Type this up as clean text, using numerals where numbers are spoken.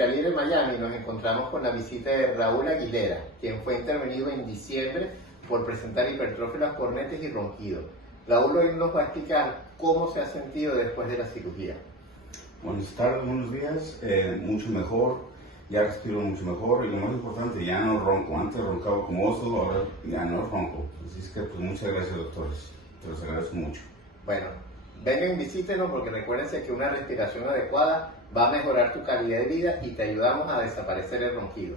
Hospitaliero de Miami nos encontramos con la visita de Raúl Aguilera, quien fue intervenido en diciembre por presentar hipertrofia de las cornetes y ronquido. Raúl hoy nos va a explicar cómo se ha sentido después de la cirugía. Buenas tardes, buenos días, mucho mejor, ya respiro mucho mejor y lo más importante, ya no ronco. Antes roncaba como oso, ahora ya no ronco. Así es que pues muchas gracias, doctores, te los agradezco mucho. Bueno, vengan, visítenos porque recuérdense que una respiración adecuada va a mejorar tu calidad de vida y te ayudamos a desaparecer el ronquido.